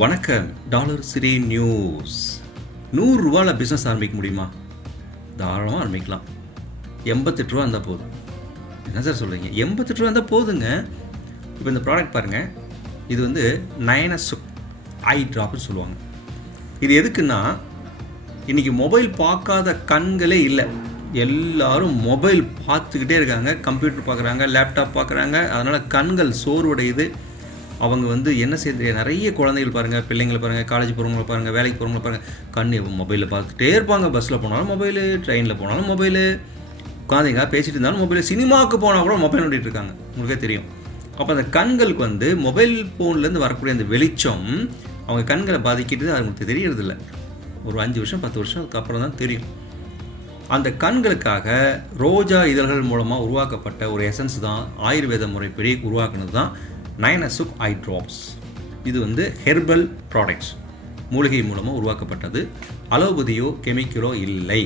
வணக்கம் dollar city news. நூறுரூவாவில் business ஆரம்பிக்க முடியுமா? தாராளமாக ஆரம்பிக்கலாம். எண்பத்தெட்டு ரூபா இருந்தால் போதும். என்ன சார் சொல்கிறீங்க எண்பத்தெட்டு ரூபா இருந்தால் போதுங்க. இப்போ இந்த ப்ராடக்ட் பாருங்கள் இது வந்து நயனசுக் ஐ ட்ராப்னு சொல்லுவாங்க. இது எதுக்குன்னா இன்றைக்கி மொபைல் பார்க்காத கண்களே இல்லை. எல்லாரும் மொபைல் பார்த்துக்கிட்டே இருக்காங்க. கம்ப்யூட்டர் பார்க்குறாங்க லேப்டாப் பார்க்குறாங்க. அதனால் கண்கள் சோர்வடையுது. அவங்க வந்து என்ன செய்ய நிறைய குழந்தைகள் பாருங்கள் பிள்ளைங்களை பாருங்கள் காலேஜ் போகிறவங்கள பாருங்கள் வேலைக்கு போகிறவங்கள பாருங்கள் கண் மொபைலில் பார்த்துட்டே இருப்பாங்க. பஸ்ஸில் போனாலும் மொபைலு ட்ரெயினில் போனாலும் மொபைலு குழந்தைங்க பேசிகிட்டு இருந்தாலும் மொபைல் சினிமாவுக்கு போனால் கூட மொபைல் நோண்டிட்டு இருக்காங்க. உங்களுக்கே தெரியும். அப்போ அந்த கண்களுக்கு வந்து மொபைல் ஃபோன்லேருந்து வரக்கூடிய அந்த வெளிச்சம் அவங்க கண்களை பாதிக்கிட்டு அது அவங்களுக்கு தெரியறதில்ல. ஒரு அஞ்சு வருஷம் பத்து வருஷம் அதுக்கப்புறம் தான் தெரியும். அந்த கண்களுக்காக ரோஜா இதழ்கள் மூலமாக உருவாக்கப்பட்ட ஒரு எசன்ஸ் தான் ஆயுர்வேத முறைப்படி உருவாக்குனது தான் நயனசுப் ஐ ட்ராப்ஸ் இது வந்து ஹெர்பல் ப்ராடக்ட்ஸ் மூலிகை மூலமாக உருவாக்கப்பட்டது. அலோபதியோ கெமிக்கலோ இல்லை.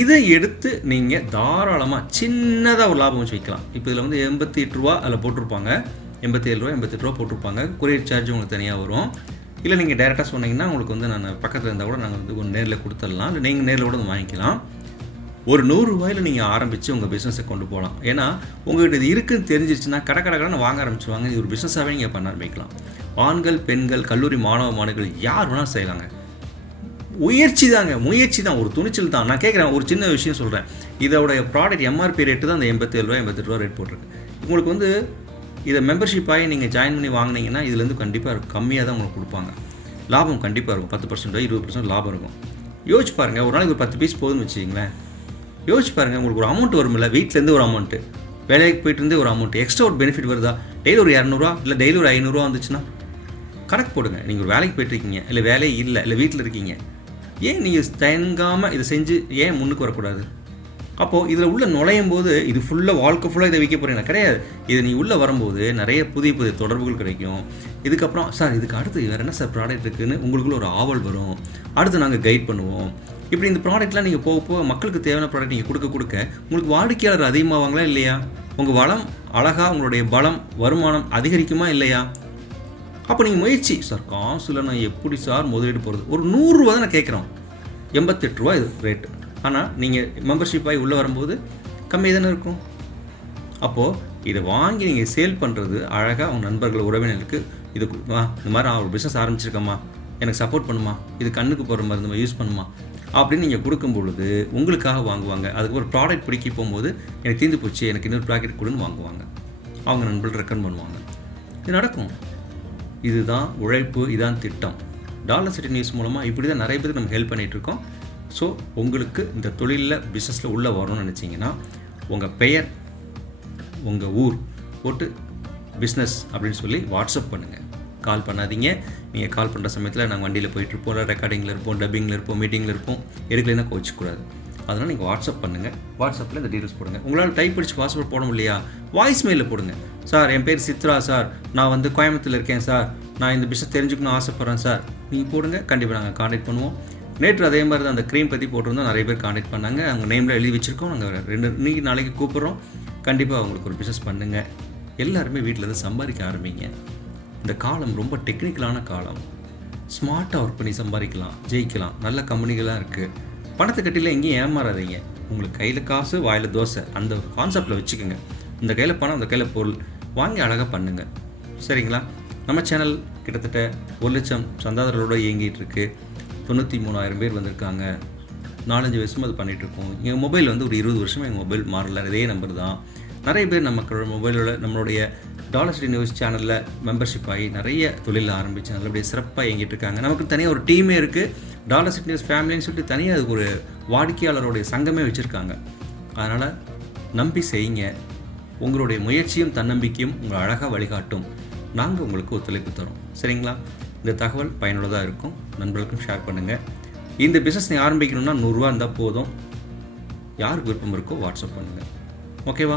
இதை எடுத்து நீங்கள் தாராளமாக சின்னதாக ஒரு லாபம் வச்சு வைக்கலாம். இப்போ இதில் வந்து எண்பத்தி எட்டு ரூபா அதில் போட்டிருப்பாங்க. எண்பத்தி ஏழு ரூபா எண்பத்தெட்டு ரூபா போட்டிருப்பாங்க. கொரியர் சார்ஜ் உங்களுக்கு தனியாக வரும். இல்லை நீங்கள் டேரெக்டாக சொன்னீங்கன்னா உங்களுக்கு வந்து நான் பக்கத்தில் இருந்தால் கூட நாங்கள் வந்து கொஞ்சம் நேரில் கொடுத்துடலாம். இல்லை நீங்கள் நேரில் கூட வந்து வாங்கிக்கலாம். ஒரு நூறுரூவாயில் நீங்கள் ஆரம்பித்து உங்கள் பிஸ்னஸை கொண்டு போகலாம் ஏன்னா உங்கள்கிட்ட இது இருக்குன்னு தெரிஞ்சிருச்சுன்னா கடை கடை கடன் வாங்க ஆரம்பிச்சுவாங்க இது ஒரு பிஸ்னஸாகவே நீங்கள் பண்ண ஆரம்பிக்கலாம். ஆண்கள் பெண்கள் கல்லூரி மாணவ மாணவிகள் யார் வேணாலும் செய்யலாங்க. முயற்சி தாங்க முயற்சி தான். ஒரு துணிச்சல் தான். நான் கேட்குறேன் ஒரு சின்ன விஷயம் சொல்கிறேன் இதோடைய ப்ராடக்ட் எம்ஆர்பி ரேட்டு தான் அந்த எண்பத்தேழு ரூபா எண்பத்தெட்டு ரூபா ரேட் போட்டிருக்கு. உங்களுக்கு வந்து இதை மெம்பர்ஷிப் ஆகி நீங்கள் ஜாயின் பண்ணி வாங்கினீங்கன்னா இதுலேருந்து கண்டிப்பாக இருக்கும் கம்மியாக தான் உங்களுக்கு கொடுப்பாங்க. லாபம் கண்டிப்பாக இருக்கும். பத்து பர்சன்ட் இருபது பர்சன்ட் லாபம் இருக்கும். யோசிச்சு பாருங்கள் ஒரு நாளைக்கு ஒரு பத்து பீஸ் போதும்னு வச்சுக்கிங்களேன். யோசிச்சு பாருங்கள் உங்களுக்கு ஒரு அமௌண்ட் வரும்ல வீட்டிலேருந்து ஒரு அமௌண்ட்டு வேலைக்கு போயிட்டு இருந்தே ஒரு அமௌண்ட் எக்ஸ்ட்ரா ஒரு பெனிஃபிட் வருதா? டெய்லி ஒரு இரநூறுவா இல்லை டெய்லி ஒரு ஐநூறுரூவா வந்துச்சுன்னா கணக்கு போடுங்க. நீங்கள் ஒரு வேலைக்கு போயிட்டுருக்கீங்க இல்லை வேலையே இல்லை இல்லை வீட்டில் இருக்கீங்க. ஏன் நீங்கள் தயங்காமல் இதை செஞ்சு ஏன் முன்னுக்கு வரக்கூடாது? அப்போது இதில் உள்ள நுழையும் போது இது ஃபுல்லாக வாழ்க்கை ஃபுல்லாக இதை வைக்க போகிறீங்க கிடையாது. இது நீ உள்ளே வரும்போது நிறைய புதிய புதிய தொடர்புகள் கிடைக்கும். இதுக்கப்புறம் சார் இதுக்கு அடுத்து வேறு என்ன சார் ப்ராடக்ட் இருக்குதுன்னு உங்களுக்குள்ள ஒரு ஆவல் வரும். அடுத்து நாங்கள் கைட் பண்ணுவோம். இப்படி இந்த ப்ராடக்ட்லாம் நீங்கள் போக போக மக்களுக்கு தேவையான ப்ராடக்ட் நீங்கள் கொடுக்க கொடுக்க உங்களுக்கு வாடிக்கையாளர் அதிகமாவாங்களா இல்லையா? உங்கள் வளம் அழகாக உங்களுடைய பலம் வருமானம் அதிகரிக்குமா இல்லையா? அப்போ நீங்கள் முயற்சி சார் காசுல நான் எப்படி சார் முதலீடு போகிறது ஒரு நூறுரூவா தான் நான் கேட்குறோம். எண்பத்தெட்டு ரூபா இது ரேட்டு ஆனால் நீங்கள் மெம்பர்ஷிப் ஆகி உள்ளே வரும்போது கம்மியாக தானே இருக்கும். அப்போது இதை வாங்கி நீங்கள் சேல் பண்ணுறது அழகாக உங்கள் நண்பர்கள் உறவினருக்கு இது வா இந்த மாதிரி நான் ஒரு பிஸ்னஸ் ஆரம்பிச்சிருக்கேம்மா. எனக்கு சப்போர்ட் பண்ணுமா? இது கண்ணுக்கு போகிற மருந்து யூஸ் பண்ணுமா? அப்படின்னு நீங்கள் கொடுக்கும் பொழுது உங்களுக்காக வாங்குவாங்க. அதுக்கு ஒரு ப்ராடக்ட் பிடிக்க போகும்போது எனக்கு தீர்ந்து போச்சு எனக்கு இன்னொரு ப்ராக்கெட் கொடுன்னு வாங்குவாங்க. அவங்க நண்பர்கள் ரெக்கமெண்ட் பண்ணுவாங்க. இது நடக்கும். இதுதான் உழைப்பு இதான் திட்டம். டாலர் சிட்டி நியூஸ் மூலமாக இப்படி தான் நிறைய பேருக்கு நம்ம ஹெல்ப் பண்ணிகிட்டு இருக்கோம். ஸோ உங்களுக்கு இந்த தொழிலில் பிஸ்னஸில் உள்ளே வரணும்னு நினச்சிங்கன்னா உங்கள் பெயர் உங்கள் ஊர் போட்டு பிஸ்னஸ் அப்படின்னு சொல்லி வாட்ஸ்அப் பண்ணுங்கள் கால் பண்ணாதீங்க. நீங்கள் கால் பண்ணுற சமயத்தில் நாங்கள் வண்டியில் போயிட்டுருப்போம் இல்லை ரெக்கார்டிங்கில் இருப்போம் டப்பிங்கில் இருப்போம் மீட்டிங்கில் இருப்போம். எடுக்கலைன்னா கோச்சிக்கூடாது அதனால் நீங்கள் வாட்ஸ்அப் பண்ணுங்கள் வாட்ஸ்அப்பில் இந்த டீட்டெயில்ஸ் போடுங்க. உங்களால் டைப் அடிச்சு பாஸ்வேர்ட் போட முடியலையா? வாய்ஸ் மெயிலில் போடுங்க. சார் என் பேர் சித்ரா சார் நான் வந்து கோயம்புத்தூர்ல இருக்கேன் சார் நான் இந்த பிஸ்னஸ் தெரிஞ்சுக்கணும்னு ஆசைப்பட்றேன் சார் நீங்கள் போடுங்க. கண்டிப்பாக நாங்கள் காண்டாக்ட் பண்ணுவோம். நேற்று அதே மாதிரி தான் அந்த க்ரீம் பற்றி போட்டிருந்தோம். நிறைய பேர் காண்டாக்ட் பண்ணாங்க. அவங்க நேமில் எழுதி வச்சுருக்கோம். நாங்கள் ரெண்டு இன்றைக்கி நாளைக்கு கூப்பிட்றோம். கண்டிப்பாக அவங்களுக்கு ஒரு பிஸ்னஸ் பண்ணுங்கள் எல்லாருமே வீட்டில் இருந்து சம்பாதிக்க ஆரம்பிங்க. இந்த காலம் ரொம்ப டெக்னிக்கலான காலம். ஸ்மார்ட்டாக ஒர்க் பண்ணி சம்பாதிக்கலாம் ஜெயிக்கலாம். நல்ல கம்பெனிகளாக இருக்குது பணத்தை கட்டியில் எங்கேயும் ஏமாறாதீங்க. உங்களுக்கு கையில் காசு வாயில் தோசை. அந்த கான்செப்டில் வச்சுக்கோங்க. இந்த கையில் பணம் அந்த கையில் பொருள். வாங்கி அழகாக பண்ணுங்கள் சரிங்களா? நம்ம சேனல் கிட்டத்தட்ட ஒரு லட்சம் சந்தாதாரர்களோடு இயங்கிட்டு இருக்கு. தொண்ணூற்றி மூணாயிரம் பேர் வந்திருக்காங்க. நாலஞ்சு வருஷமும் அது பண்ணிகிட்ருக்கோம் இருக்கோம். எங்கள் மொபைல் வந்து ஒரு இருபது வருஷமாக எங்கள் மொபைல் மாறல. இதே நம்பர் தான். நிறைய பேர் நமக்கு மொபைலோட நம்மளுடைய டாலர் சிட்டி நியூஸ் சேனலில் மெம்பர்ஷிப் ஆகி நிறைய தொழில் ஆரம்பித்து நல்லபடியாக சிறப்பாக இயங்கிட்டு இருக்காங்க. நமக்கு தனியாக ஒரு டீமே இருக்குது டாலர் சிட்டி நியூஸ் ஃபேமிலின்னு சொல்லிட்டு தனியாக அதுக்கு ஒரு வாடிக்கையாளருடைய சங்கமே வச்சுருக்காங்க. அதனால் நம்பி செய்யுங்க. உங்களுடைய முயற்சியும் தன்னம்பிக்கையும் உங்களை அழகாக வழிகாட்டும். நாங்கள் உங்களுக்கு ஒத்துழைப்பு தரோம். சரிங்களா? இந்த தகவல் பயனுள்ளதாக இருக்கும். நண்பர்களுக்கும் ஷேர் பண்ணுங்கள் இந்த பிஸ்னஸ் நீ ஆரம்பிக்கணும்னா நூறுரூவா இருந்தால் போதும். யாருக்கு விருப்பம் இருக்கோ வாட்ஸ்அப் பண்ணுங்கள் ஓகேவா